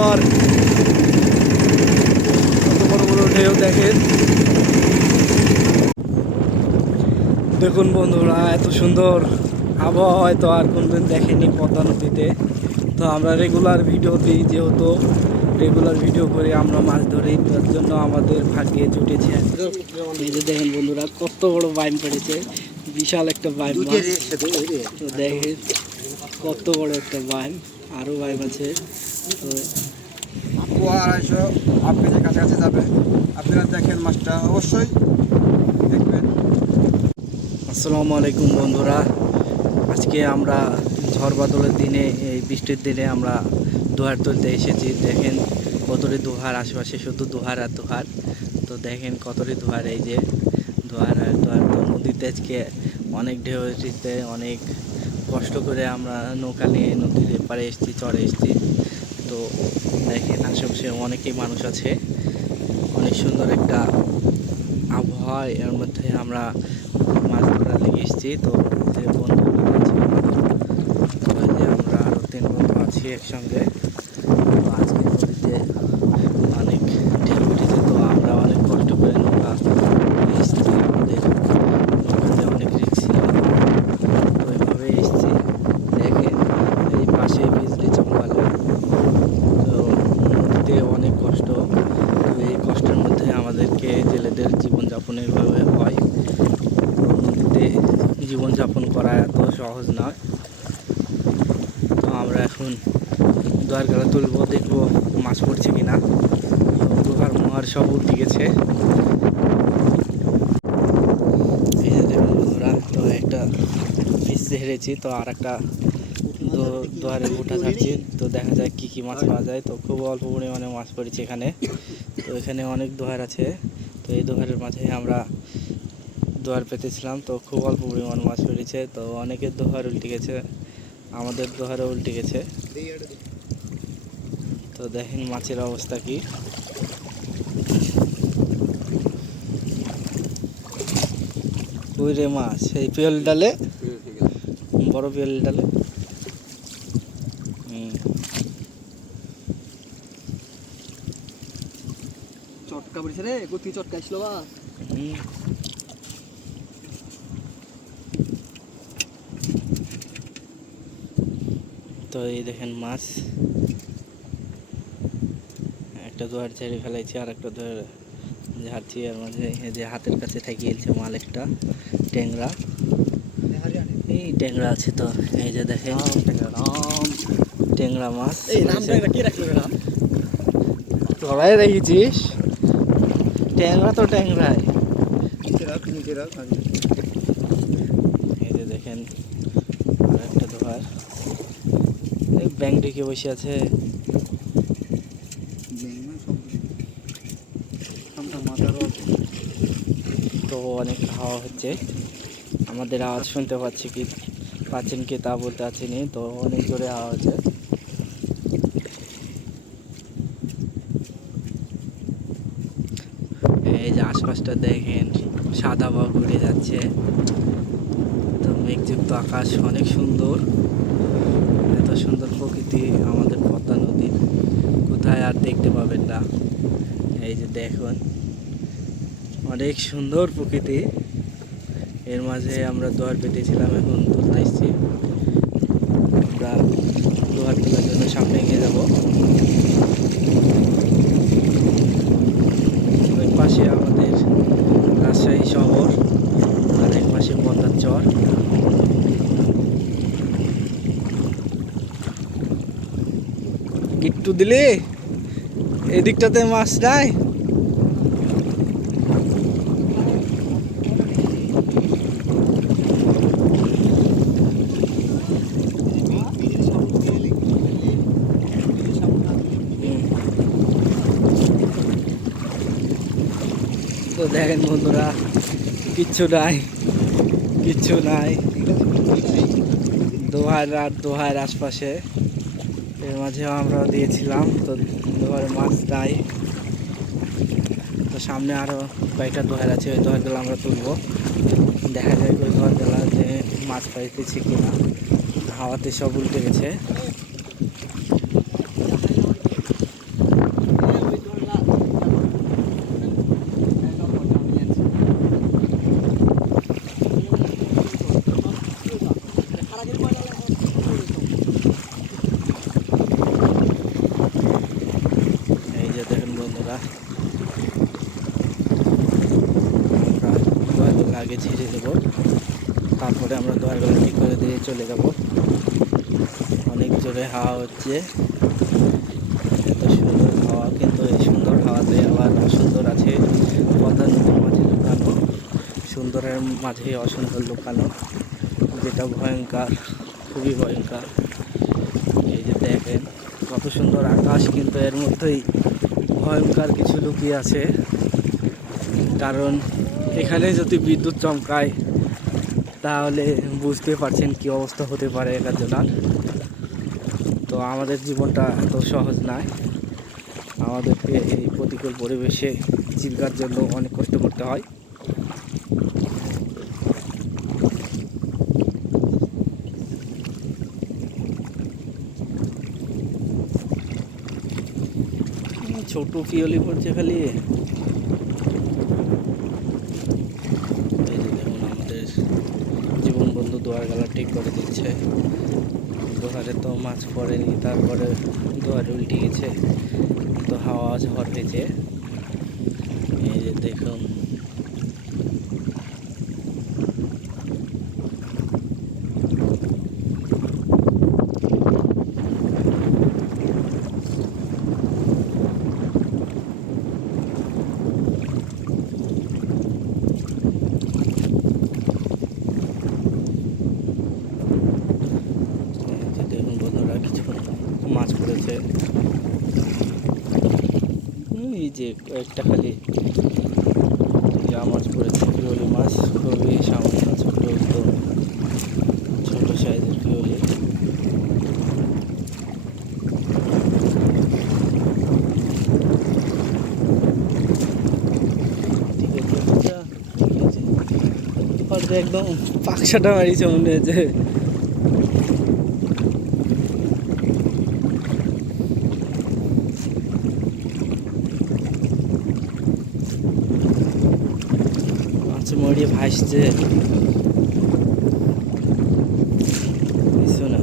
সুন্দর, কত বড় বড় ঢেউ দেখেন। দেখুন বন্ধুরা, এত সুন্দর আবহাওয়া হয়তো আর কোনদিন দেখেনি পদ্মা নদীতে। তো আমরা রেগুলার ভিডিও দিই, যেহেতু রেগুলার ভিডিও করে আমরা মাছ ধরি, তার জন্য আমাদের ভাগ্যে জুটেছে। এই যে দেখেন বন্ধুরা, কত বড় বাইম পড়েছে, বিশাল একটা বাইম। তো দেখেন কত বড় একটা বাইম, আরও বাইম আছে। তো আপনাদের কাছাকাছি যাবে, আপনারা দেখেন মাছটা অবশ্যই দেখবেন। আসসালামু আলাইকুম বন্ধুরা, আজকে আমরা ঝড় বাদলের দিনে, এই বৃষ্টির দিনে আমরা দোহার তুলতে এসেছি। দেখেন কতটি দোহার, আশেপাশে শুধু দোহার আর দোহার। তো দেখেন কতটি দোহার, এই যে দোহার আর দোহার। তো নদীতে আজকে অনেক ঢেউ এসেছে, অনেক কষ্ট করে আমরা নৌকা নিয়ে নদীর এপারে এসেছি, চড়ে এসেছি। তো দেখেন আশেপাশে অনেকেই মানুষ আছে, অনেক সুন্দর একটা আবহাওয়া। এর মধ্যে আমরা মাছ ধরা লেগে এসেছি। তো যে বন্ধুগুলো আছে, তো যে আমরা আরও 3 বন্ধু আছি একসঙ্গে। তো আজকে নদীতে অনেক ঢেউ উঠেছে, তো আমরা অনেক কষ্ট করে নৌকা এসেছি। আমাদের নৌকাতে অনেক রিস্ক ছিল, তো ওইভাবে এসেছি। দেখেন এই পাশে বিজলি চমকালো, তো নদীতে অনেক কষ্ট। তো এই কষ্টের মধ্যে আমাদেরকে জেলেদের জীবনযাপন এইভাবে হয়। নদীতে জীবনযাপন করা এত সহজ নয়। তো আমরা এখন দোয়ারগালা তুলবো, দেখবো মাছ পড়ছে কিনা। তো দোহার মোহার সব উল্টে গেছে। এই যে দেখুন বন্ধুরা, তো একটা পিস হেরেছি, তো আর একটা দোহারে উঠা থাকছে। তো দেখা যায় কি কি মাছ পাওয়া যায়। তো খুব অল্প পরিমাণে মাছ পড়েছে এখানে। তো এখানে অনেক দোহার আছে, তো এই দোহারের মাঝে আমরা দোহার পেতেছিলাম। তো খুব অল্প পরিমাণ মাছ পড়েছে। তো অনেকের দোহার উল্টে গেছে, আমাদের দোহারও উল্টে গেছে। তো দেখেন মাছের অবস্থা কি। কুইরে মাছ এই পিয়ল ডালে, বড় পিয়ল ডালে। চটকা পড়েছে রে, গতি চটকা আসলো বা। তো এই দেখেন মাছ, একটা দোয়ার ছেড়ে ফেলাইছি, আর একটা দোয়ার ঝাড়ছি। এর মাঝে এই যে হাতের কাছে থাকিয়েছে মাল একটা ট্যাংরা, এই ট্যাংরা আছে। তো এই যে দেখেন ট্যাংরা মাছ। গলায় রেখেছিস ট্যাংরা, তো ট্যাংরাই। এই যে দেখেন আর একটা দোয়ার, এই ব্যাং ঢেকে বসে আছে। তো অনেক হাওয়া হচ্ছে, আমাদের আওয়াজ শুনতে পাচ্ছেন কি তা বলতে পারছিনি। তো অনেক জোরে হাওয়া হচ্ছে। এই যে আশপাশটা দেখেন, সাদা বক উড়ে যাচ্ছে। তো মেঘযুক্ত আকাশ, অনেক সুন্দর। এত সুন্দর প্রকৃতি আমাদের পদ্মা নদীর কোথায় আর দেখতে পাবেন না। এই যে দেখুন, অনেক সুন্দর প্রকৃতি। এর মাঝে আমরা দোয়ার পেতেছিলাম, এখন তুলতে এসেছি। আমরা দোয়ার তোলার জন্য সামনে এগিয়ে যাব। ওই পাশে আমাদের রাজশাহী শহর, আর এক পাশে পদ্মার চর। গিট্টু দিলে এদিকটাতে মাছ নাই। তো দেখেন বন্ধুরা, কিচ্ছু নাই, কিচ্ছু নাই। দোহার আর দোহার আশপাশে, এর মাঝেও আমরা দিয়েছিলাম। তো দোহারে মাছ নাই। তো সামনে আরও কয়েকটা দোহার আছে, ওই দোহারগুলো আমরা তুলবো। দেখা যায় ওই দোহারগুলো যে মাছ পাইতেছি কিনা। হাওয়াতে সব উল্টে গেছে। তারপরে আমরা দোয়ারগুলো ঠিক করে দিয়ে চলে যাব। অনেক জোরে হাওয়া হচ্ছে, এত সুন্দর হাওয়া, কিন্তু এই সুন্দর হাওয়াতে আবার অসুন্দর আছে। পদ্মা নদীর মাঝে লুকানো, সুন্দরের মাঝে অসুন্দর লুকানো, যেটা ভয়ঙ্কর, খুবই ভয়ঙ্কর। এই যে দেখেন কত সুন্দর আকাশ, কিন্তু এর মধ্যেই ভয়ঙ্কর কিছু লুকিয়ে আছে। কারণ এখানে যদি বিদ্যুৎ চমকায় তাহলে বুঝতে পারছেন কি অবস্থা হতে পারে একজনের। তো আমাদের জীবনটা এত সহজ নয়, আমাদেরকে এই প্রতিকূল পরিবেশে জীবিকার জন্য অনেক কষ্ট করতে হয়। ছোট পিওলি পড়ছে খালি। এই যে দেখুন আমাদের জীবন বন্ধু দোয়ার গালা ঠিক করে দিচ্ছে। দোহারে তো মাছ পড়েনি, তারপরে দোহারে উল্টে গেছে, তো হাওয়া ঝড় হয়েছে। এই যে দেখুন বন্ধুরা কিছু মাছ পড়েছে। এই যে কয়েকটা খালি যা মাছ পড়েছে, পিওলি মাছ, খুবই সামান্য ছোট ছোট সাইজের পিওলি। একদম পাকসাটা মারিছে মনে হয়েছে। মাছ মরিয়ে ভাসছে কিছু না।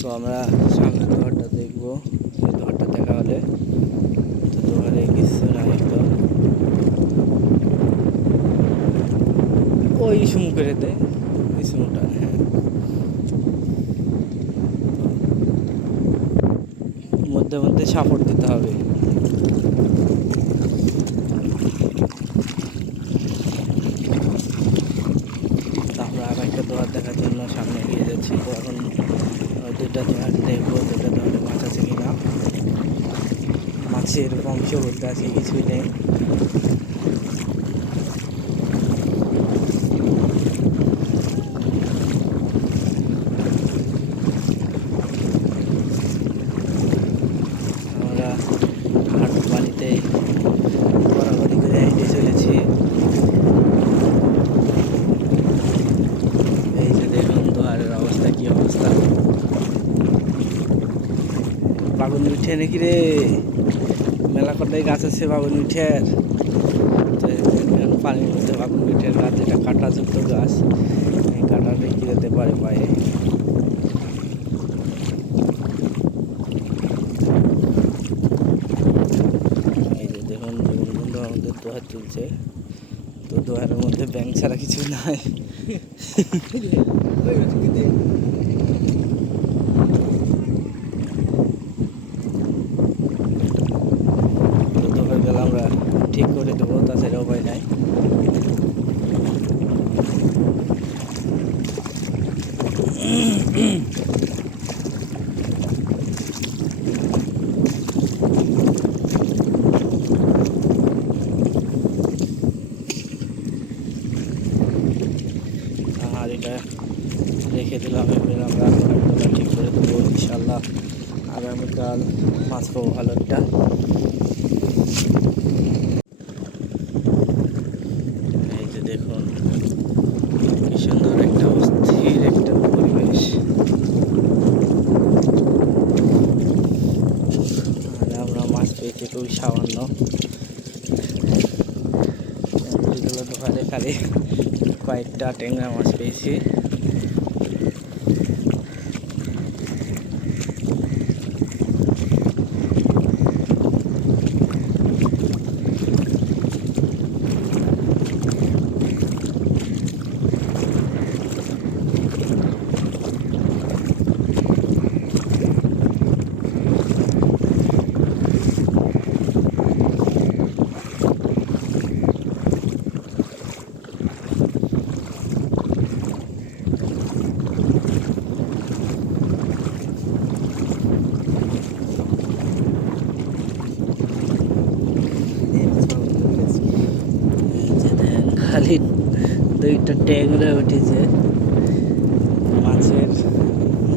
তো আমরা সামনের দোহারটা দেখবো, এই দোহারটা দেখা হলে। তো দোহারে কিছু না, একদম ওই সুমু করে দেয়, ওই সুমুটা। হ্যাঁ, মধ্যে মধ্যে সাপোর্ট দিতে হবে। আমরা আর একটা দোয়ার দেখার জন্য সামনে এগিয়ে যাচ্ছি। তো এখন দুইটা দোয়ার দেখবো, দুইটা দোয়ারে মাছ আছে কিনা। মাছের বংশ বলতে আছে কিছুই নেই। আমরা হাট বাড়িতে বরাবরই করে হেঁটে চলেছি। এই যে দেখুন দোয়ারের অবস্থা, কি অবস্থা। বাগুন মিঠে নাকি রে, মেলা কটাই গাছ আছে বাগুন মিঠের। পানির মধ্যে বাগুন মিঠের গাছ, যেটা কাঁটাযুক্ত গাছ, এই কাঁটা রেখে যেতে পারে পায়ে। এই যে দেখুন জীবন বন্ধু আমাদের দোহার চলছে। তো দোহারের মধ্যে ব্যাংক ছাড়া কিছু নাই। তো দোহার গেলে আমরা ঠিক করে দেবো, তাছাড়া উপায় নাই। আর এটা রেখে দিলাম, এবার আমরা দোকানটা ঠিক করে দেবো ইনশাল্লাহ। আগামীকাল মাছ পাবো ভালো একটা। এই যে দেখুন কি সুন্দর একটা অস্থির একটা পরিবেশ। আর আমরা মাছ পেয়েছি খুবই সামান্য। দোকানে খালি কয়েকটা ট্যাংরা মাছ পেয়েছি। দেখেন দুইটা ট্যাংরা উঠেছে, মাছের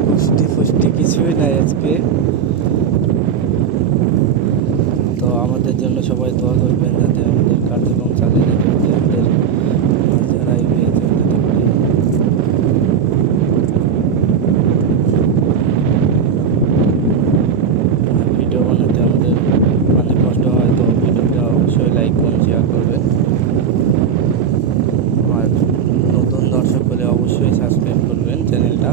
পুষ্টি ফুষ্টি কিছুই নাই আজকে। তো আমাদের জন্য সবাই দোয়া করবেন যাতে আমাদের কার্যক্রম চালিয়ে যেতে পারি, আমাদের মাছ যারা এগিয়ে যেতে পারি। ভিডিও বানাতে আমাদের অনেক কষ্ট হয়, তো ভিডিওটা অবশ্যই লাইক করুন, শেয়ার করবেন। আর নতুন দর্শক হলে অবশ্যই সাবস্ক্রাইব করবেন চ্যানেলটা,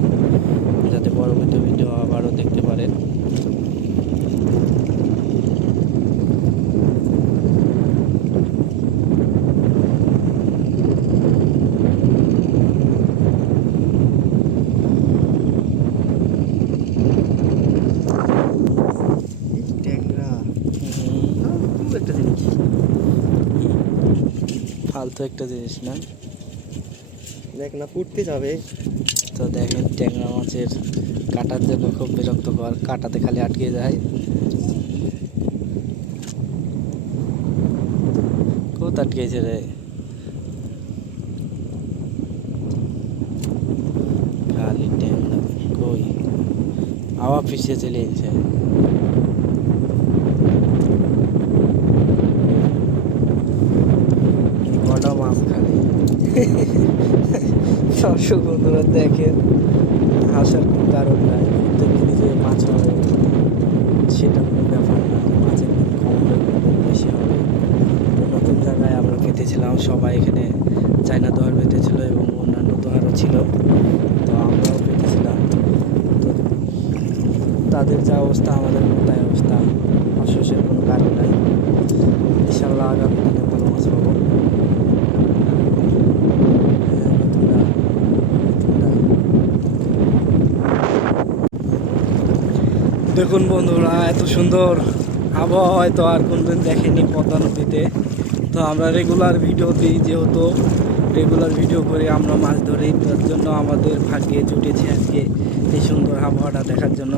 যাতে পরবর্তী ভিডিও আবারও দেখতে পারেন। ট্যাংরা একটা জিনিস, ফালতু একটা জিনিস না। দেখ না পুড়তে যাবে। তো দেখেন ট্যাংরা মাছের কাটার জন্য খুব বিরক্তকর, কাটাতে খালি আটকে যায়। খুব আটকেছে রে, খালি ট্যাংরা কই আবার পিছিয়ে চলে এসেছে। বড় মাছ খালি দর্শক বন্ধুরা দেখেন, হাসার কোনো কারণ নাই। প্রত্যেকদিনই যে মাছ হবে সেটা কোনো ব্যাপার না, মাছের দাম কম হবে বেশি হবে। তো নতুন জায়গায় আমরা পেতেছিলাম, সবাই এখানে চায়না দোয়ার পেতেছিল এবং অন্যান্য দোয়ারও ছিল, তো আমরাও পেতেছিলাম। তো তাদের যা অবস্থা আমাদের তাই অবস্থা, অসুখের কোনো কারণ নাই। ইনশাল্লাহ আগামী দিনে ভালো মাছ পাবো। দেখুন বন্ধুরা, এত সুন্দর আবহাওয়া হয়তো আর কোনদিন দেখেনি পদ্মা নদীতে। তো আমরা রেগুলার ভিডিও দিই, যেহেতু রেগুলার ভিডিও করে আমরা মাছ ধরি, তার জন্য আমাদের ভাগ্যে জুটেছে আজকে এই সুন্দর আবহাওয়াটা দেখার জন্য।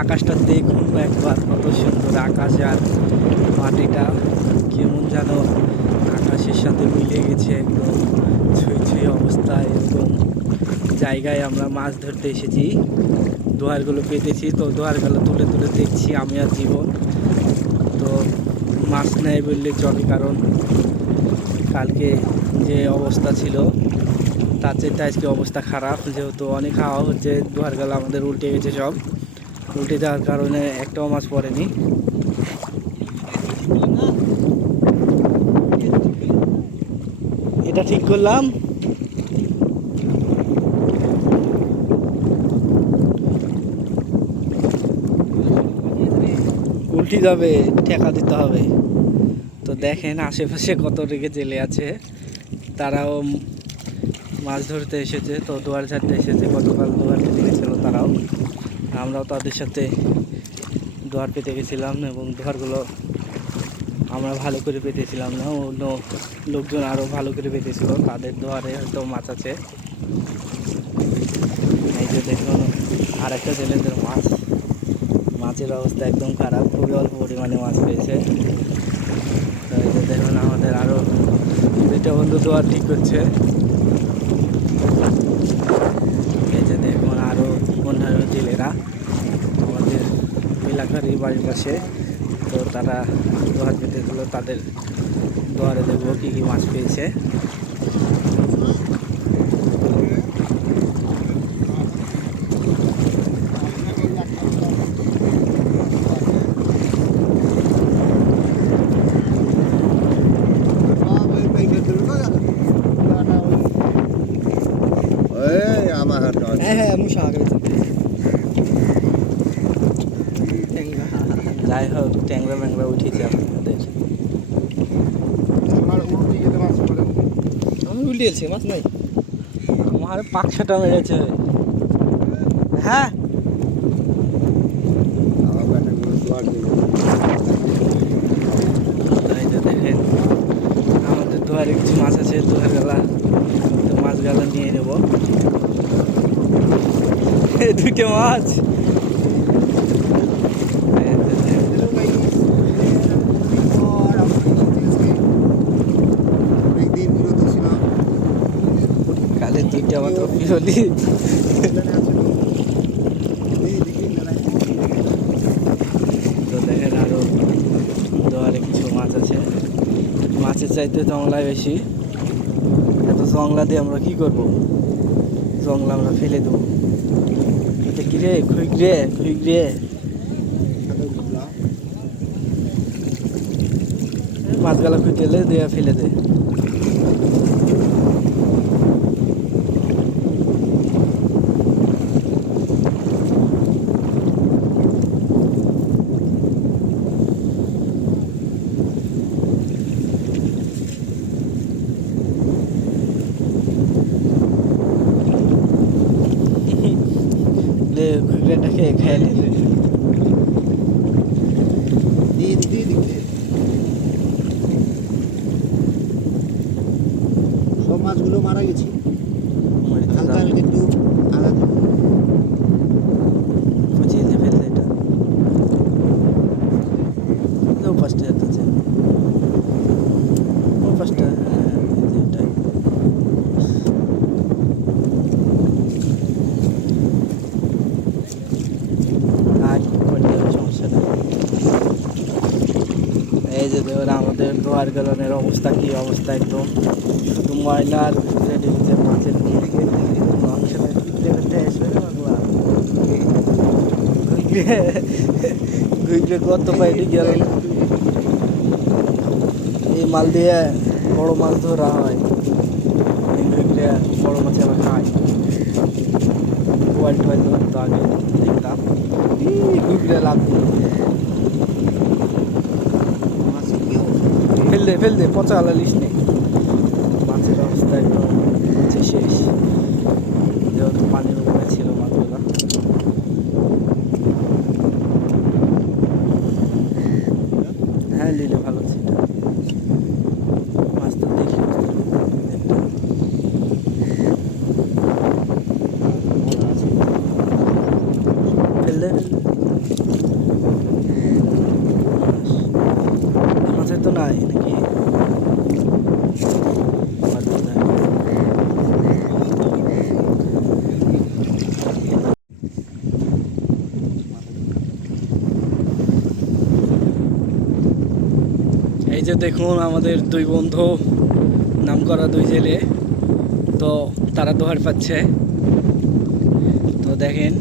আকাশটা দেখুন একবার, কত সুন্দর আকাশ আর মাটিটা কেমন যেন আকাশের সাথে মিলে গেছে, একদম ছুঁই ছুঁই অবস্থায়। এরকম জায়গায় আমরা মাছ ধরতে এসেছি, দোয়ারগুলো পেতেছি। তো দোয়ারগুলো তুলে তুলে দেখছি আমি আর জীবন। তো মাছ নেই বললে চলে, কারণ কালকে যে অবস্থা ছিল তার চেয়ে আজকে অবস্থা খারাপ, যেহেতু অনেক হাওয়া হচ্ছে। দোয়ারগুলো আমাদের উল্টে গেছে, সব উল্টে যাওয়ার কারণে একটাও মাছ পড়েনি। এটা ঠিক করলাম, উল্টে যাবে, ঠেকা দিতে হবে। তো দেখেন আশেপাশে কত রেগে জেলে আছে, তারাও মাছ ধরতে এসেছে। তো দোয়ার ঝাড়তে এসেছে, গতকাল দোয়ার পেতে গেছিলো তারাও, আমরাও তাদের সাথে দোয়ার পেতে গেছিলাম। এবং দোয়ারগুলো আমরা ভালো করে পেতেছিলাম না, অন্য লোকজন আরও ভালো করে পেতেছিল, তাদের দোয়ারে হয়তো মাছ আছে। এই যে দেখুন আর একটা জেলেদের মাছ, মাছের অবস্থা একদম খারাপ, খুবই অল্প পরিমাণে মাছ পেয়েছে। তো এই যে দেখুন আমাদের আরও দুইটা বন্ধু দোয়ার ঠিক করছে। এই যে দেখুন আরও অন্যান্য জেলেরা আমাদের এলাকারই বাড়ির পাশে, তো তারা দোয়ার পেতে দিলো, তাদের দোয়ারে দেখবো কী কী মাছ পেয়েছে। হ্যাঁ হ্যাঁ আমি সাগরে যাই হোক ট্যাংরা ম্যাংরা উঠেছে আপনাদের। আমি উল্টিয়েছি, মাছ নাই। আমার পাকসাটা মেরেছে। হ্যাঁ এই যে দেখেন আমাদের দোয়ারে কিছু মাছ আছে, দোয়ার গালা, তো মাছ গালা নিয়ে নেব। দুইটা মাছ, অনেকদিন বিরত ছিল। দুইটা মাত্র পিরলি। তো দেখেন আরো দোয়ারে কিছু মাছ আছে, মাছের চাইতে জংলায় বেশি। এত জংলা দিয়ে আমরা কি করব? জংলা আমরা ফেলে দেবো। এটা কি রে? খুইগরে খুইগরে মাছগুলা খুঁজলে দিয়ে ফেলে দে। লে খুইগরেটাকে খেয়ে নিলে সব মাছগুলো মারা গেছে, হালকা হালকা একটু আলাদা। খুঁজিয়ে দিয়ে ফেললে এটা ও পাঁচটা যাচ্ছে, ও পাঁচটা। হ্যাঁ এটাই আজ করতে হবে, সমস্যা নেই। এই যে দেখুন আমাদের দোয়ার গ্যালনের অবস্থা, কি অবস্থা, একদম শুধু ময়লার রেডি হচ্ছে মাছের ঘুরে কত পাইনি গেল। এই মাল দিয়ে বড় মাছ ধরা হয়, ঘুরে বড় মাছ আমরা খাই। ওয়াইল্ড ওয়াইল্ড ধরতো আগে দেখতাম, ঘুরে লাভ দিল। ফেল দে পচা আলা লিস নেই। মাছের অবস্থা একদম হচ্ছে শেষ, যেহেতু পানির উপরে ছিল মাছগুলো। হ্যাঁ লিলে ভালো ছিল, মাছ তো দেখি ফেললে মাছের তো নাই নাকি? এই যে দেখুন আমাদের দুই বন্ধু, নামকরা দুই জেলে, তো তারা দোহার পাচ্ছে। তো দেখেন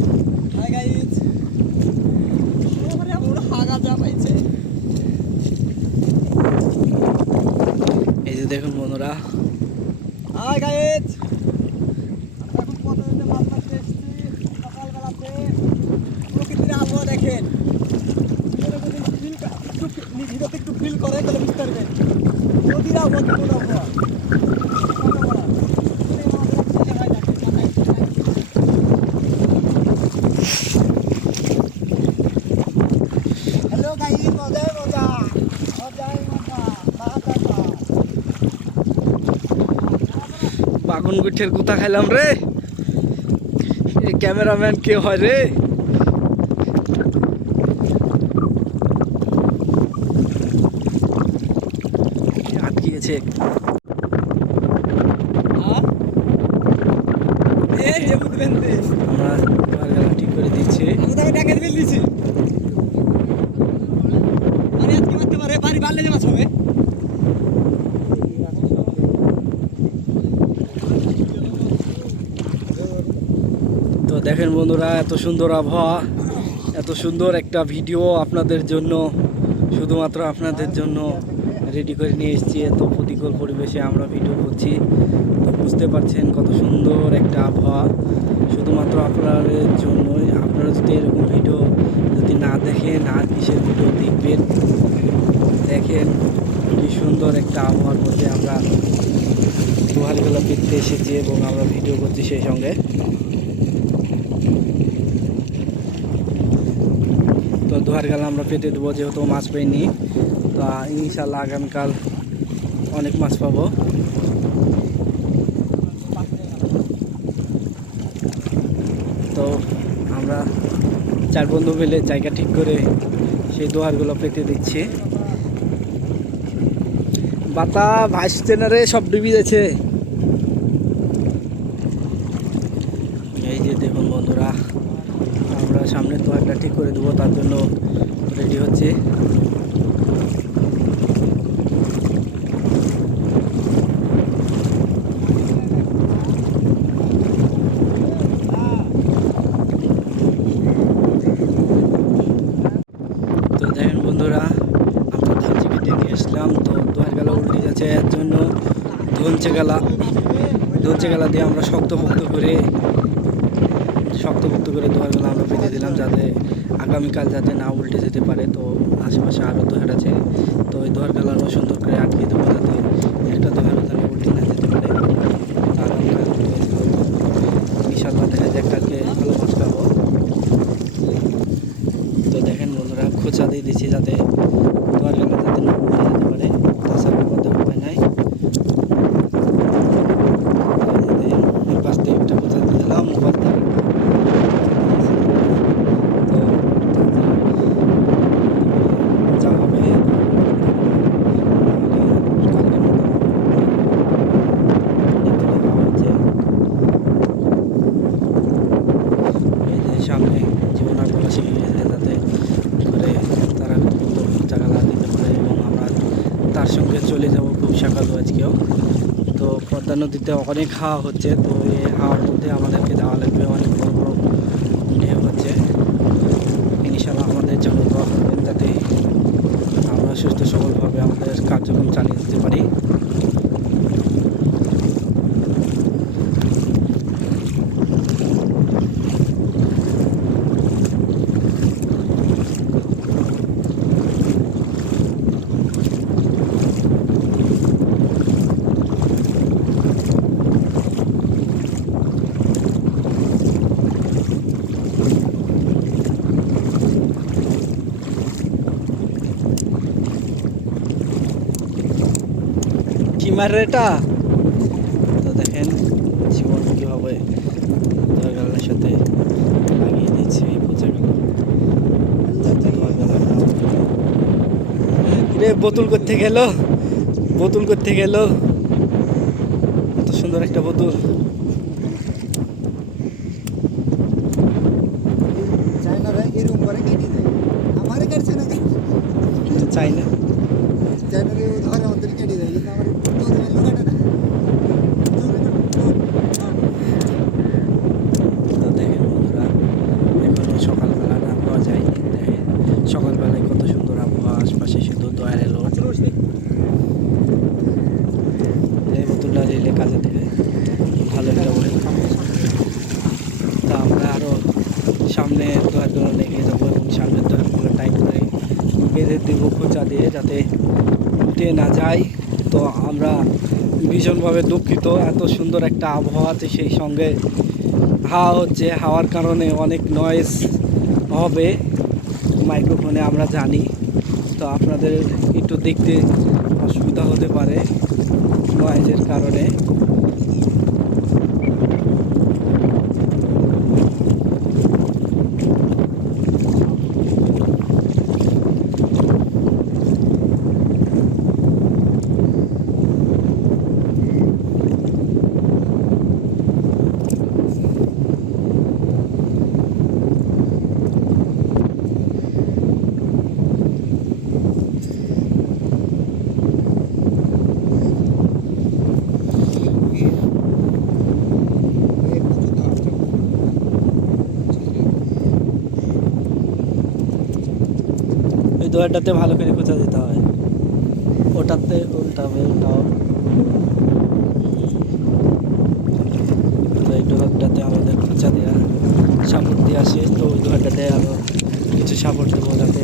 এই যে দেখুন বন্ধুরা, প্রকৃতির আবহাওয়া দেখেন, একটু ফিল করেন তাহলে বুঝতে পারবেন নদীর আবহাওয়া কেমন আবহাওয়া। হ্যালো গাইস, মজাই মজা, মজাই মজা, বাগুন গুঠের গুতা খাইলাম রে। এই ক্যামেরাম্যান কে হয় রে? আটকিয়েছে। আমরা গাড়ি ঠিক করে দিচ্ছি। তো দেখেন বন্ধুরা, এত সুন্দর আবহাওয়া, এত সুন্দর একটা ভিডিও আপনাদের জন্য, শুধুমাত্র আপনাদের জন্য রেডি করে নিয়ে এসেছি। এত প্রতিকূল পরিবেশে আমরা ভিডিও করছি, তো বুঝতে পারছেন কত সুন্দর একটা আবহাওয়া, শুধুমাত্র আপনাদের জন্যই। আপনারা যদি এরকম ভিডিও যদি না দেখেন আর কিসের ভিডিও দেখবেন? দেখেন কি সুন্দর একটা আবহাওয়ার মধ্যে আমরা দোহারগুলো পেতে এসেছি এবং আমরা ভিডিও করছি সেই সঙ্গে। তো দোহার গেলে আমরা পেতে দেবো, যেহেতু মাছ পাইনি। তো ইনশাল্লাহ আগামীকাল অনেক মাছ পাবো। তো আমরা চার বন্ধু মিলে জায়গা ঠিক করে সেই দোহারগুলো পেতে দিচ্ছি। বাতা ভাসছে না রে, সব ডুবি যাচ্ছে। বন্ধুরা, আমরা সামনে দোয়ারটা ঠিক করে দেবো, তার জন্য রেডি হচ্ছে। তো দেখেন বন্ধুরা, আমরা ধানচি কেটে নিয়ে আসলাম, তো দোয়ার গালা উল্টে যাচ্ছে, এর জন্য ধনচে গালা দিয়ে আমরা শক্তপোক্ত করে দোয়ার গালা আমরা বেঁধে দিলাম, যাতে আগামীকাল যাতে না উল্টে যেতে পারে। তো আশেপাশে আরও দোহার আছে, তো ওই দোহার গালানো সুন্দর করে আটকে দেবো, যাতে একটা দোহারও যেন উল্টে না যেতে পারে। তো আগামীকাল ইনশাল্লাহ দেখা যাক, কালকে ভালো মাছ পাবো। তো দেখেন বন্ধুরা, খোঁচা দিয়ে দিচ্ছি যাতে দোয়ার গালা যাতে না উল্টে যেতে পারে, তাছাড়া আমাদের উপায় নাই। এই পাশ থেকে একটা খোঁচা দিয়ে দিলাম, ওপাশ থেকে যা হবে সামনে জীবনার বলা শিখে গেছে, যাতে করে তারা জায়গা দিতে পারে, এবং আমরা তার সঙ্গে চলে যাব খুব সকালও আজকেও। তো পদ্মা নদীতে অনেক হাওয়া হচ্ছে, তো এই হাওয়ার মধ্যে আমাদেরকে যাওয়া লাগবে, অনেক বড় বড় ঢেউ হচ্ছে। ইনশাআল্লাহ আমাদের জন্য দোয়া করবেন, যাতে আমরা সুস্থ সবলভাবে আমাদের কার্যক্রম চালিয়ে যেতে পারি। কি মার এটা? তো দেখেন জীবন কীভাবে দোয়ার গালার সাথে লাগিয়ে দিচ্ছে এই খোঁচা গালা, যাতে দোয়ার গালাটা রে বোতল করতে গেল, এত সুন্দর একটা বোতল। চায়নারা এরকম করে কেটে দেয়, আমারে কাটছে না, চাই না, চায়নারে ধরে আমাদের কেটে দেয়, কিন্তু আমার তোর কাটে না। তো দেখেন বন্ধুরা, এখন সকালবেলাটা আবহাওয়া যায়নি, দেখেন সকালবেলায় কত সুন্দর আবহাওয়া, আশপাশে শুধু দোয়ার এলো। এই বোতলটা রেলে কাজে দেবে ভালো একটা বলে। তা আমরা আরও সামনে দোয়ারগুলো লেগে যাবো, এবং সামনের দোয়ারগুলো টাইট করে বেঁধে দেবো খোঁচা দিয়ে, যাতে উঠে না যায়। তো আমরা ভীষণভাবে দুঃখিত, এত সুন্দর একটা আবহাওয়াতে সেই সঙ্গে হাওয়া হচ্ছে, হাওয়ার কারণে অনেক নয়েজ হবে মাইক্রোফোনে, আমরা জানি। তো আপনাদের একটু দেখতে অসুবিধা হতে পারে নয়েজের কারণে। ওই দোয়ারটাতে ভালো করে খোঁচা দিতে হয়, ওটাতে উল্টাবে, ওটাও। তো এই দোয়ারটাতে আমাদের খোঁচা দেওয়া সাপোর্ট দেওয়া শেষ, তো ওই দোয়ারটাতে আরও কিছু সাপোর্ট দেবো, যাতে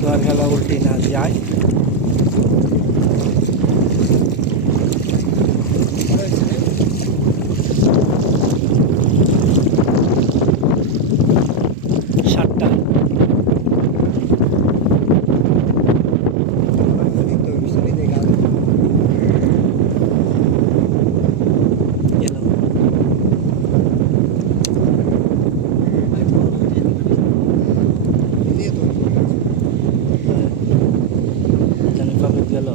দোয়ার গালা উল্টে না যায়। সাতটা এলো, জানি পাবে গেল।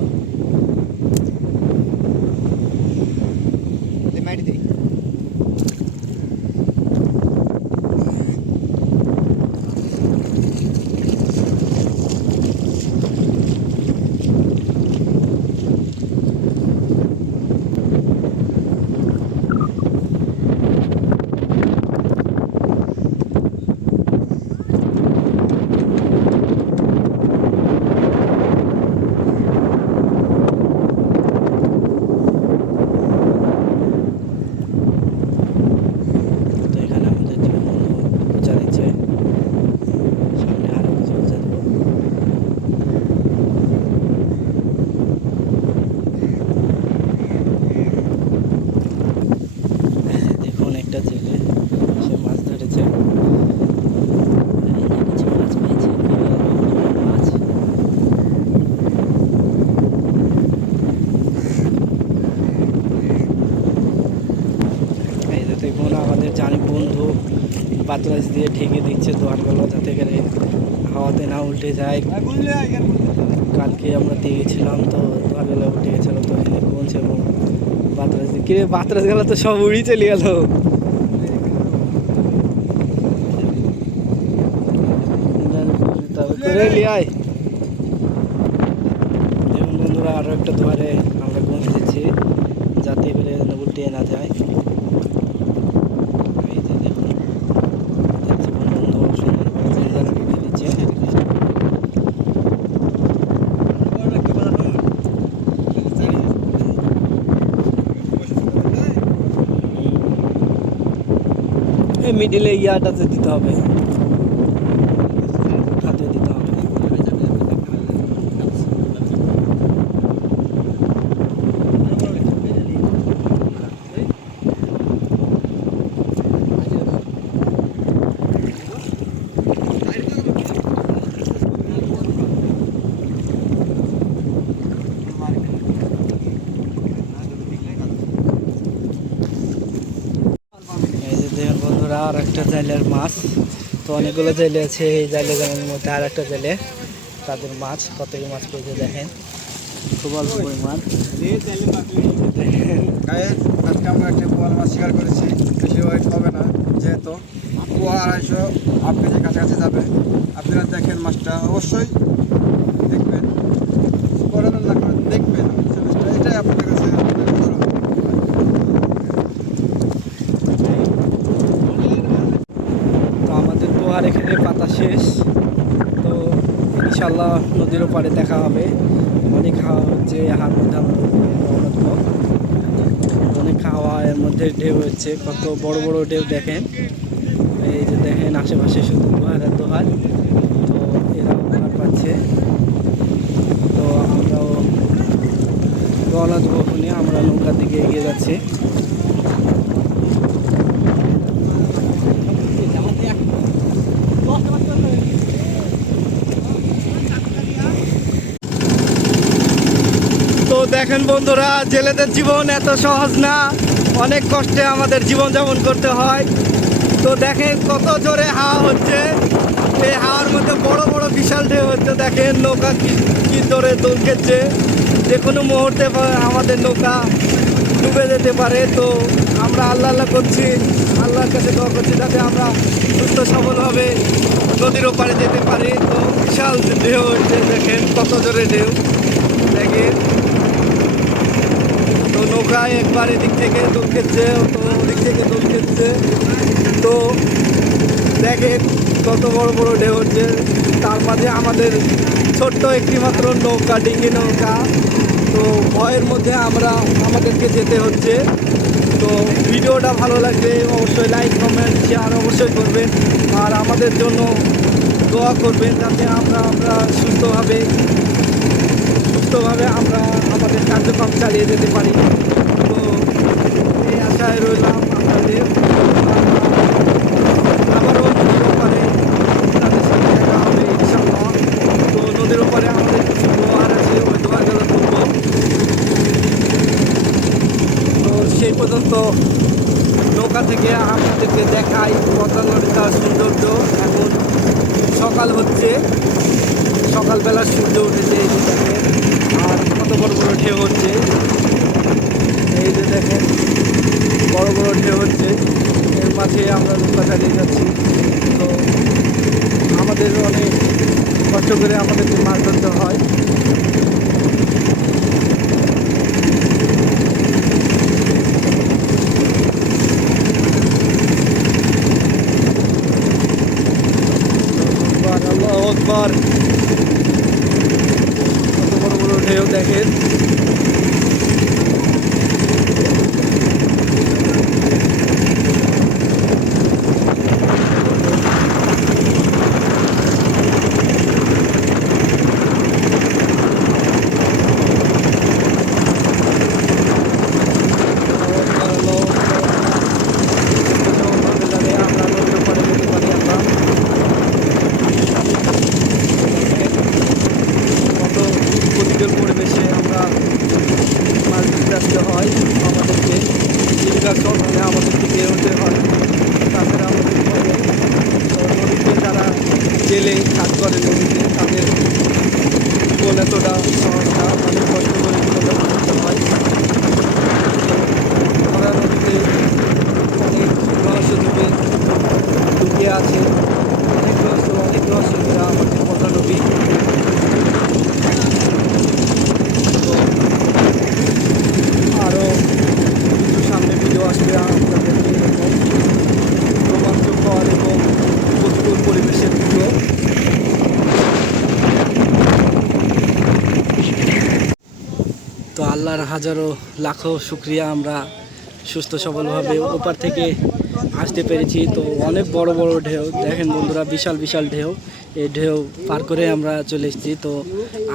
আমাদের জানি বন্ধু বাতরাস দিয়ে ঢেকে দিচ্ছে দোয়ারগুলো যাতে করে হাওয়াতে না উল্টে যায়। কালকে আমরা দিয়ে গেছিলাম তো দোয়ারগুলো উঠে গেছিলো তো কোন ছিল বাতরাস দিয়ে কিরে বাতরাস গেল তো সব উড়ি চলে গেল। করে লিয়াই দেখুন বন্ধুরা আরও একটা দুয়ারে আমরা পৌঁছে দিচ্ছি যাতে করে উল্টে না যায়। এই যে দেখুন দেখছি বন্ধু সুন্দরভাবে জায়গাটা কেটে দিচ্ছে। এই মিডিলে ইয়াটাতে দিতে হবে, হাতে দিতে হবে। এই যে দেখুন বন্ধুরা আর একটা জালের মাছ, তো অনেকগুলো জেলে আছে এই জালে জালের মধ্যে আর একটা জেলে তাদের মাছ কতগুলো মাছ পেয়েছে দেখেন খুব অল্প পরিমাণ। গায়ে আজকে আমরা একটা পোয়াল মাছ শিকার করেছি, বেশি ওয়েট হবে না যেহেতু 200-250 হাফ কেজির কাছাকাছি যাবে। আপনারা দেখেন মাছটা অবশ্যই দেখবেন, করেন না করেন দেখবেন জিনিসটা, এটাই আপনাদের কাছে অনুরোধ। তো আমাদের দোয়ার এখানে পাতা শেষ, তো ইনশাল্লাহ নদীর ওপারে দেখা হবে। অনেক হাওয়া হচ্ছে, হার মধ্যে আমরা রওনা দেব। অনেক হাওয়া, এর মধ্যে ঢেউ হচ্ছে, কত বড় বড় ঢেউ দেখেন। এই যে দেখেন আশেপাশে শুধু দোহার আর দোহার, তো এরা ওখানে পাচ্ছে। তো আমরাও রওনা দেবো, ওখানে আমরা নৌকার দিকে এগিয়ে যাচ্ছি। তো দেখেন বন্ধুরা জেলেদের জীবন এত সহজ না, অনেক কষ্টে আমাদের জীবন যাপন করতে হয়। তো দেখেন কত জোরে হাওয়া হচ্ছে, এই হাওয়ার মধ্যে বড় বড় বিশাল ঢেউ হচ্ছে। দেখেন নৌকা কি জোরে দোল খেচ্ছে, যে কোনো মুহূর্তে আমাদের নৌকা ডুবে যেতে পারে। তো আমরা আল্লাহ আল্লাহ করছি, আল্লাহর কাছে দোয়া করছি যাতে আমরা সুস্থ সবলভাবে নদীর ওপারে যেতে পারি। তো বিশাল ঢেউ হচ্ছে, দেখেন কত জোরে ঢেউ দেখেন। তো নৌকায় একবার এদিক থেকে দোল খেচ্ছে, তো ওদিক থেকে দোল খেচ্ছে। তো দেখেন কত বড় বড় ঢেউ হচ্ছে, তার মাঝে আমাদের ছোট্ট একটি মাত্র নৌকা, ডিঙ্গি নৌকা। তো ভয়ের মধ্যে আমাদেরকে যেতে হচ্ছে। তো ভিডিওটা ভালো লাগবে অবশ্যই লাইক কমেন্ট শেয়ার অবশ্যই করবেন, আর আমাদের জন্য দোয়া করবেন যাতে আমরা সুস্থভাবে আমরা আমাদের কার্যক্রম চালিয়ে যেতে পারি। তো এই আশায় রইলাম আপনাদের, আবারও নদীর ওপারে তাদের সাথে দেখা হবে ইনশাআল্লাহ। তো নদীর ওপারে আমাদের কিছু দোয়ার আছে, ওই দোয়ারগুলো তুলব। তো সেই পর্যন্ত নৌকা থেকে আপনাদেরকে দেখাই পদ্মা নদীটার সৌন্দর্য। এখন সকাল হচ্ছে, সকালবেলা সূর্য উঠেছে, এই যে দেখেন, আর কত বড় বড় ঢেউ হচ্ছে। এই যে দেখেন বড় বড় ঢেউ হচ্ছে, এর মাঝে আমরা নৌকা চালিয়ে যাচ্ছি। তো আমাদের অনেক কষ্ট করে আমাদেরকে মাছ ধরতে হয়। আল্লাহু আকবার, কত বড় বড় ঢেউ দেখেন। পরিবেশে আমরা মাছ ধরতে আসতে হয়, আমাদেরকে জীবিকা চলনে আমাদেরকে বের হতে হয়। করে নদীতে, তাদের জীবন এতটা সহজ না, অনেক কষ্ট করে জীবনযাপন করতে হয়। ভরা নদীতে অনেক রহস্যদ্বীপে লুকিয়ে আছে, অনেক রহস্য ঘেরা আমাদের পদ্মা নদী। তো আরও কিছু সামনে ভিডিও আসলে আপনাদেরকে এরকম রোমাঞ্চকর এবং প্রতিকূল পরিবেশের ভিডিও। তো আল্লাহর হাজারো লাখো শুক্রিয়া, আমরা সুস্থ সবলভাবে ওপার থেকে আসতে পেরেছি। তো অনেক বড় বড় ঢেউ, দেখেন বন্ধুরা, বিশাল বিশাল ঢেউ। এই ঢেউ পার করে আমরা চলে এসেছি। তো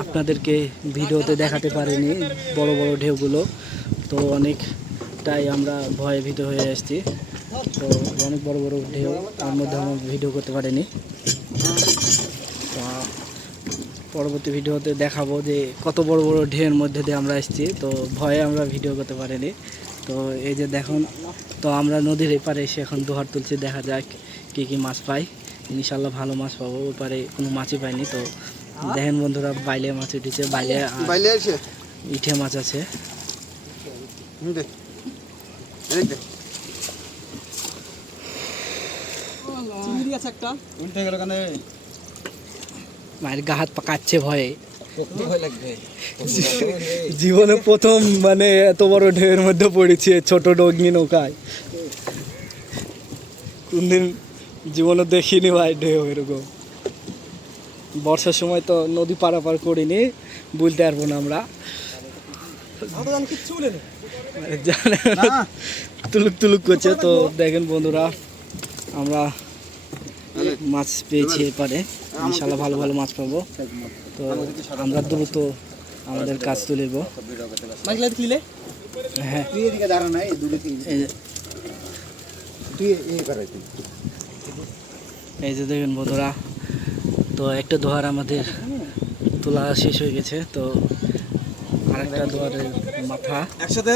আপনাদেরকে ভিডিওতে দেখাতে পারিনি বড় বড় ঢেউগুলো, তো অনেকটাই আমরা ভয়ে ভীত হয়ে এসেছি। তো অনেক বড় বড় ঢেউ, তার মধ্যে আমরা ভিডিও করতে পারিনি। তো পরবর্তী ভিডিওতে দেখাবো যে কত বড় বড় ঢেউয়ের মধ্যে দিয়ে আমরা এসেছি। তো ভয়ে আমরা ভিডিও করতে পারিনি। তো এই যে দেখুন, তো আমরা নদীর এপারে এসে এখন দোহার তুলছি, দেখা যাক কী কী মাছ পাই। ইনশাল্লাহ ভালো মাছ পাবো, ওপারে কোনো মাছই পাইনি। তো দেখেন বন্ধুরা, বাইলে মাছ উঠেছে, বাইলে আর বাইলে এসে ইঠে মাছ আছে। দেখ দেখ দেখ চিংড়ি আছে একটা, উল্টে গেল কেন? মায়ের গা হাত পাকাচ্ছে ভয়ে, ভয় লাগবে। জীবনে প্রথম মানে এত বড় ঢেউয়ের মধ্যে পড়েছে ছোট ডগনি নৌকায়। কোনদিন জীবনে দেখিনি ভাই ঢেউ এরকম। বর্ষার সময় তো নদী পারাপার করিনি, বলতে পারবো না আমরা। তুলুক তুলুক করছে। তো দেখেন বন্ধুরা, আমরা মাছ পেয়েছি এপারে, ইনশাল্লাহ ভালো ভালো মাছ পাবো। তো আমরা দ্রুত আমাদের কাজ তুলিব। হ্যাঁ, তুই এদিকে দাঁড়া না, এই দূরে থেকে এই যে- তুই করাই তুই। এই যে দেখেন বন্ধুরা, তো একটা দোয়ার আমাদের তোলা শেষ হয়ে গেছে। তো আরেকটা দোয়ারের মাথা, একসাথে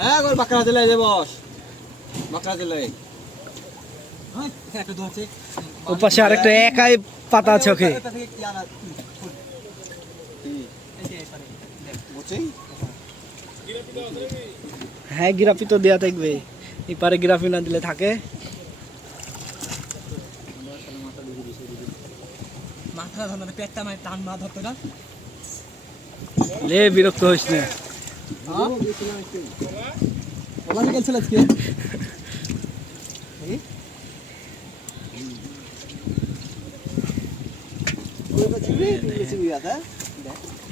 হ্যাঁ গোল বাঁকড়া দিলে যে বস বাঁকড়া দিলে একটা ধরছে ও পাশে আরেকটা একাই পাতা আছে ওকে। হ্যাঁ, গিরাপি তো দেওয়া থাকবে, এপারে গিরাপি না দিলে থাকে। মাথা ধরতে পেটটা মানে টান না ধরতে না লে, বিরক্ত হইস না। ওলা গেছিল আজকে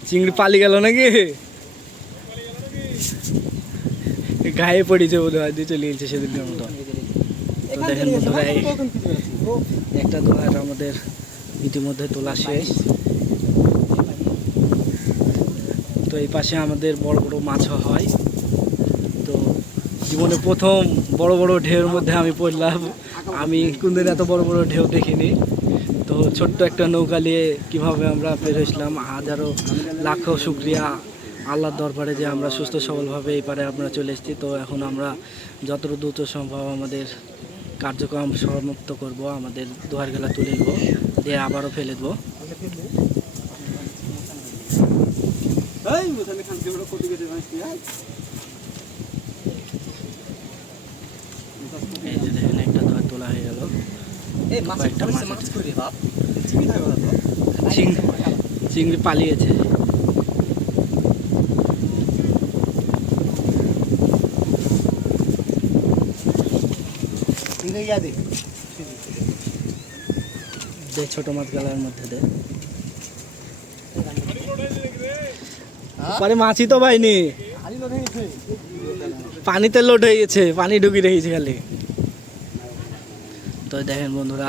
চিংড়ি পালি গেল নাকি, গায়ে পড়েছে বোধ হয়, দিয়ে চলে গেছে সেদিনের মতো। তো দেখেন বন্ধুরা, একটা দোয়ার আমাদের ইতিমধ্যে তোলা শেষ। তো এই পাশে আমাদের বড় বড় মাছও হয়। তো জীবনে প্রথম বড় বড় ঢেউয়ের মধ্যে আমি পড়লাম। আমি কোনদিন এত বড় বড় ঢেউ দেখিনি। তো ছোট্ট একটা নৌকা নিয়ে কীভাবে আমরা বের হয়েছিলাম, হাজারো লাখো শুক্রিয়া আল্লাহর দরবারে যে আমরা সুস্থ সবলভাবে এই পারে আমরা চলে এসেছি। তো এখন আমরা যতটা দ্রুত সম্ভব আমাদের কার্যক্রম সমাপ্ত করব, আমাদের দোহার গেলা তুলে দেবো, দিয়ে আবারও ফেলে দেবো। এই যে দেখেন, একটা দোহার তোলা হয়ে গেল। কয়েকটা মাছ চিংড়ি পালিয়েছে। দে ছোট মাছ গালার মধ্যে দে, পরে মাছই তো পাইনি, পানিতে লোড হয়ে গেছে, পানি ঢুকি রেখেছে খালি। তো দেখেন বন্ধুরা,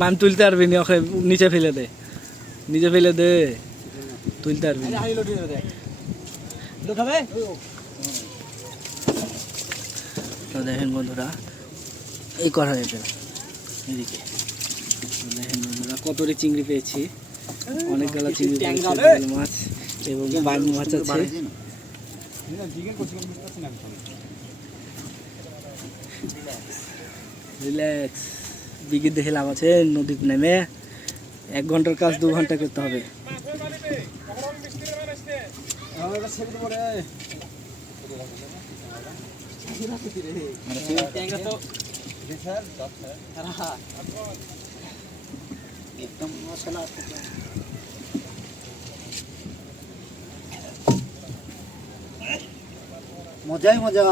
বান তুলতে পারবি না, ওকে নিচে ফেলে দে, নিচে ফেলে দে, তুলতে পারবি না। তো দেখেন বন্ধুরা, এই করা যেতে এদিকে। তো দেখেন বন্ধুরা, কতটি চিংড়ি পেয়েছি, অনেকগুলো চিংড়ি পেয়েছি, মাছ এবং বান মাছ আছে। রিল্যাক্স, বিগির দেখে লাভ আছে নদীতে নেমে। 1 ঘন্টার কাজ 2 ঘন্টা করতে হবে। একদম মশলা মজাই মজা।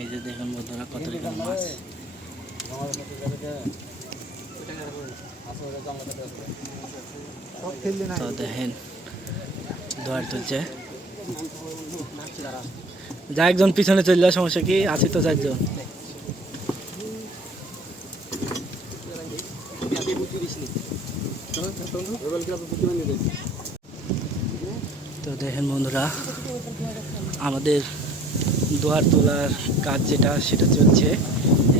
এই যে দেখুন বন্ধুরা কত রকম মাছ। সব ফেললে না তো দেখেন দোয়ার তুলছে। যা একজন পিছনে চলে যায়, সমস্যা কি, আছি তো 4 জন। তো দেখেন বন্ধুরা আমাদের দোয়ার তোলার কাজ যেটা সেটা চলছে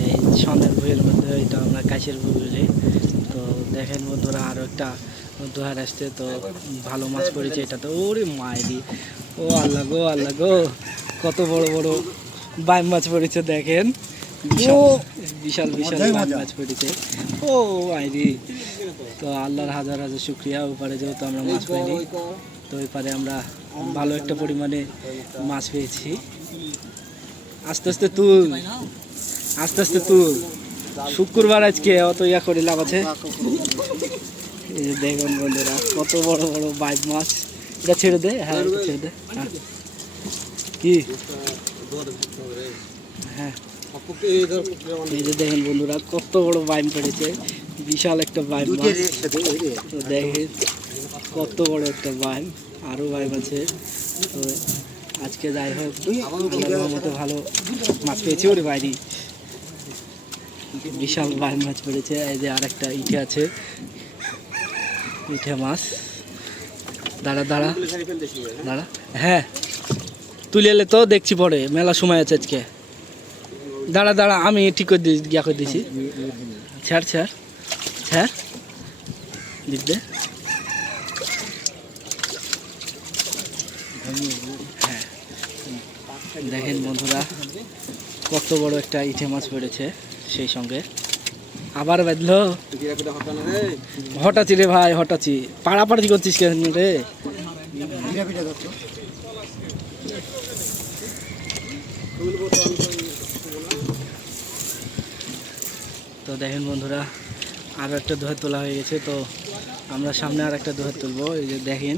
এই সন্ধ্যের বইয়ের মধ্যে, এটা আমরা কাছের বই বলি। তো দেখেন বন্ধুরা আরও একটা দোয়ার আসছে, তো ভালো মাছ পড়েছে এটা। তো ওরে মায়েরি, ও আল্লাহ গো আল্লাহ গো, কত বড় বড় বাইম মাছ পড়েছে দেখেন, বিশাল বিশাল বিশাল মজাই বাইম মজা। মাছ পড়েছে। ও মায়েরি, তো আল্লাহর হাজার হাজার শুক্রিয়া। ওপারে যেহেতু আমরা মাছ পাইনি, তো ওই পারে আমরা ভালো একটা পরিমাণে মাছ পেয়েছি। আস্তে আস্তে তুল, আস্তে আস্তে তুল, শুক্রবার আজকে অত ইয়া করে লাভ আছে। এই যে দেখুন বন্ধুরা কত বড় বড় বাইক মাছ। এটা ছেড়ে দে, হ্যাঁ এটা ছেড়ে দে। হ্যাঁ কি, হ্যাঁ এই যে দেখেন বন্ধুরা কত বড় বাইম পড়েছে, বিশাল একটা বাইম দুইটা মাছ। একসাথে ওই রে তো দেখেন কত বড় একটা বাইম, আরও বাইম আছে। তো আজকে যাই হোক আল্লাহর মতো ভালো মাছ পেয়েছি। ওরে বাইরে বিশাল বাইম মাছ পড়েছে। এই যে আরেকটা ইটে আছে, ইটে মাছ। দাঁড়া দাঁড়া দাঁড়া, হ্যাঁ তুলে এলে তো দেখছি পরে, মেলা সময় আছে আজকে। দাঁড়া দাঁড়া, আমি ঠিক করে দিই, গিয়া করে দিছি। ছাড় ছাড় ছাড়, দিক দে। হ্যাঁ দেখেন বন্ধুরা কত বড় একটা ইটে মাছ পড়েছে, সেই সঙ্গে আবার বাঁধলো। হঠাৎই রে ভাই, হঠাৎই পাড়াপাড়ি করছিস কেন রে? পিঠা পিঠা ধরতো। তো দেখেন বন্ধুরা আরও একটা দোহার তোলা হয়ে গেছে। তো আমরা সামনে আর একটা দোহার তুলবো। এই যে দেখেন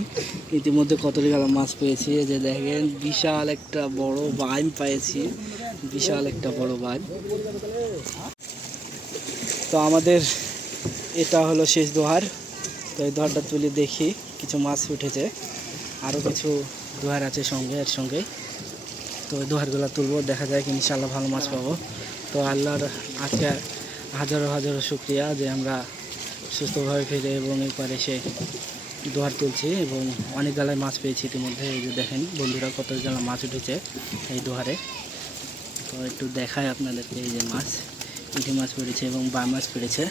ইতিমধ্যে কতটি গেল মাছ পেয়েছি। এই যে দেখেন বিশাল একটা বড় বাইম পেয়েছি, বিশাল একটা বড় বাইম। তো আমাদের এটা হলো শেষ দোহার। তো এই দোহারটা তুলে দেখি কিছু মাছ উঠেছে, আরও কিছু দোহার আছে সঙ্গে এর সঙ্গে। তো ওই দোহারগুলো তুলবো, দেখা যায় কি ইনশাআল্লাহ ভালো মাছ পাবো। তো আল্লাহর আজকে হাজারো হাজারো শুক্রিয়া যে আমরা সুস্থভাবে ফিরে এবং এই পারে এসে দোহার তুলছি এবং অনেক গালায় মাছ পেয়েছি ইতিমধ্যে। এই যে দেখেন বন্ধুরা কত গালা মাছ উঠেছে এই দোহারে। তো একটু দেখায় আপনাদেরকে, এই যে মাছ, ইটি মাছ পেড়েছে এবং বা মাছ পেড়েছে।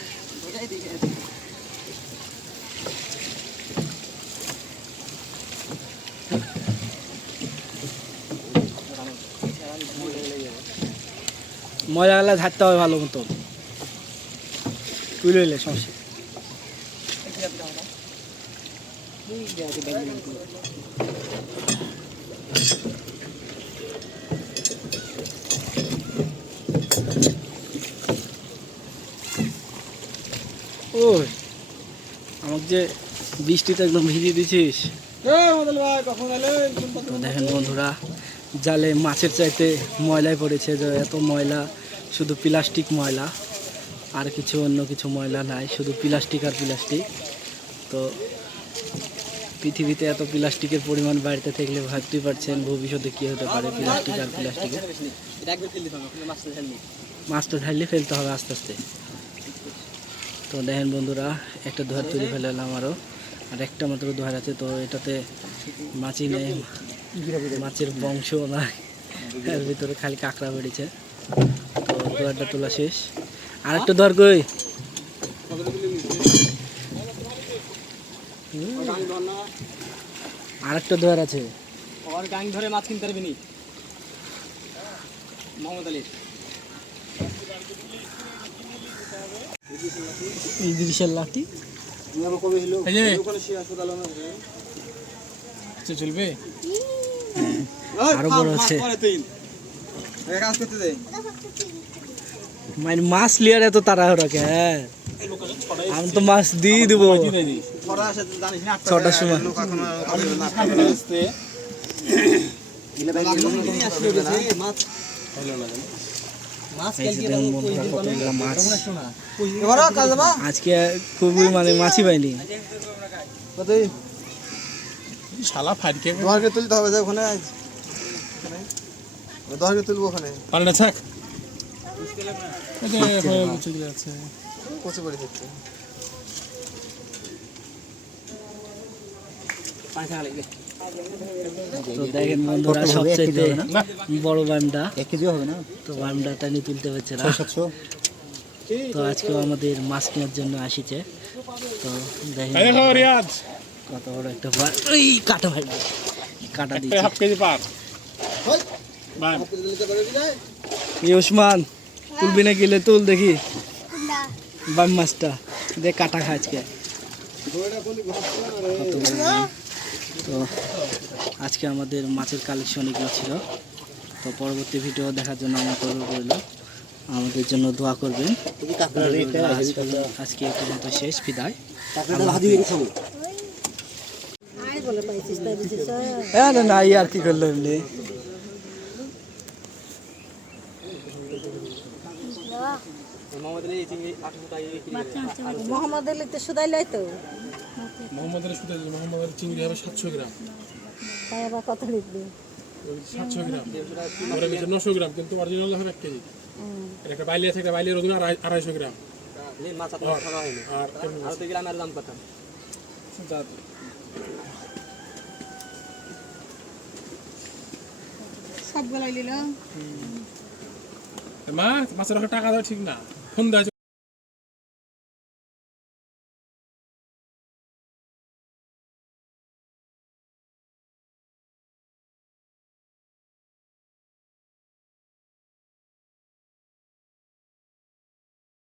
মজা গেলে ঝাড়তে হবে ভালো মতো, তুলে এলে সমস্যা। ওই আমাকে যে বৃষ্টিতে একদম ভিজিয়ে দিছিস। তো দেখেন বন্ধুরা জালে মাছের চাইতে ময়লায় পড়েছে, যে এত ময়লা, শুধু প্লাস্টিক ময়লা, আর কিছু অন্য কিছু ময়লা নাই, শুধু প্লাস্টিক আর প্লাস্টিক। তো পৃথিবীতে এত প্লাস্টিকের পরিমাণ বাড়িতে থাকলে ভাবতেই পারছেন ভবিষ্যতে কী হতে পারে প্লাস্টিক আর প্লাস্টিকের। মাছটা ঢাললে ফেলতে হবে আস্তে আস্তে। তো দেখেন বন্ধুরা একটা দোহার তুলে ফেলাম আরও, আর একটা মাত্র দোহার আছে। তো এটাতে মাছই নেই, মাছের বংশ নাই, এর ভিতরে খালি কাঁকড়া বেড়েছে। তো দোহারটা তোলা শেষ। আরেকটা দোহার কই? আরেকটা দোহার আছে। গাং ধরে মাছ কিনতে পারবি নি মোহাম্মদ আলী। ইদ্রিসের লাঠি তুমি আবার কবে হলো এই যে ওখানে সে হাসপাতাল চলবে আরো বড় আছে। কাজ করতে দে মানে মাছ লিয়ার এত তাড়াহুড়া কে? আমি তো মাছ দিয়ে দেবো পড়া আসে জানিস না 6টার সময়। লোক এখন এই যে দেখুন বন্ধুরা কতগুলো মাছ। এবার কাজ যাবা আজকে খুবই মানে মাছই পাইনি। কতই শালা ফাটকে দোহারকে তুলতে হবে যে ওখানে দোহারকে তুলবো ওখানে পারে না থাক এই যে হয়ে চলে যাচ্ছে কচি পড়ে থাকছে তো দেখেন বন্ধুরা সবচেয়ে বড় বান্ডা, 1 কেজি হবে না তো বান্ডাটা নিয়ে তুলতে পারছে না। 700 তো আজকেও আমাদের মাছ কেনার জন্য আসিছে। তো দেখেন এই দেখো রিয়াজ কত বড় একটা ওই কাটা ভাই কাটা দিচ্ছে। হাফ কেজি পার বাই এই ওসমান তুলবি না গেলে তুল দেখি বাম মাছটা দেখ কাটা খায় আজকে কত বড় বাম। তো আজকে আমাদের মাছের কালেকশন এগুলো ছিল। তো পরবর্তী ভিডিও দেখার জন্য আমার অনুরোধ রইল, আমাদের জন্য দোয়া করবেন। তুমি কাকড়া রেখে আজকে এই পর্যন্ত শেষ, বিদায়। কাকড়াটা ভাজি দিয়ে খাবো না আর কি করলো এমনি। মোহাম্মদ আলী তো শুধাই লাই তো মোহাম্মদের সুদে মোহাম্মদের চিংড়ি হবে 700 গ্রাম তাই আবার কত লিখবে 700 গ্রাম ওরা নিচে 900 গ্রাম কিন্তু অরিজিনাল হবে 1 কেজি এর একটা বাইলি আছে, একটা বাইলির ওজন 250 গ্রাম মাছ আপনার খাওয়া হয়নি আর আর 2 গ্রামের দাম কত সব গলাই নিল মাছের টাকা দেওয়া ঠিক না ফোন দেওয়া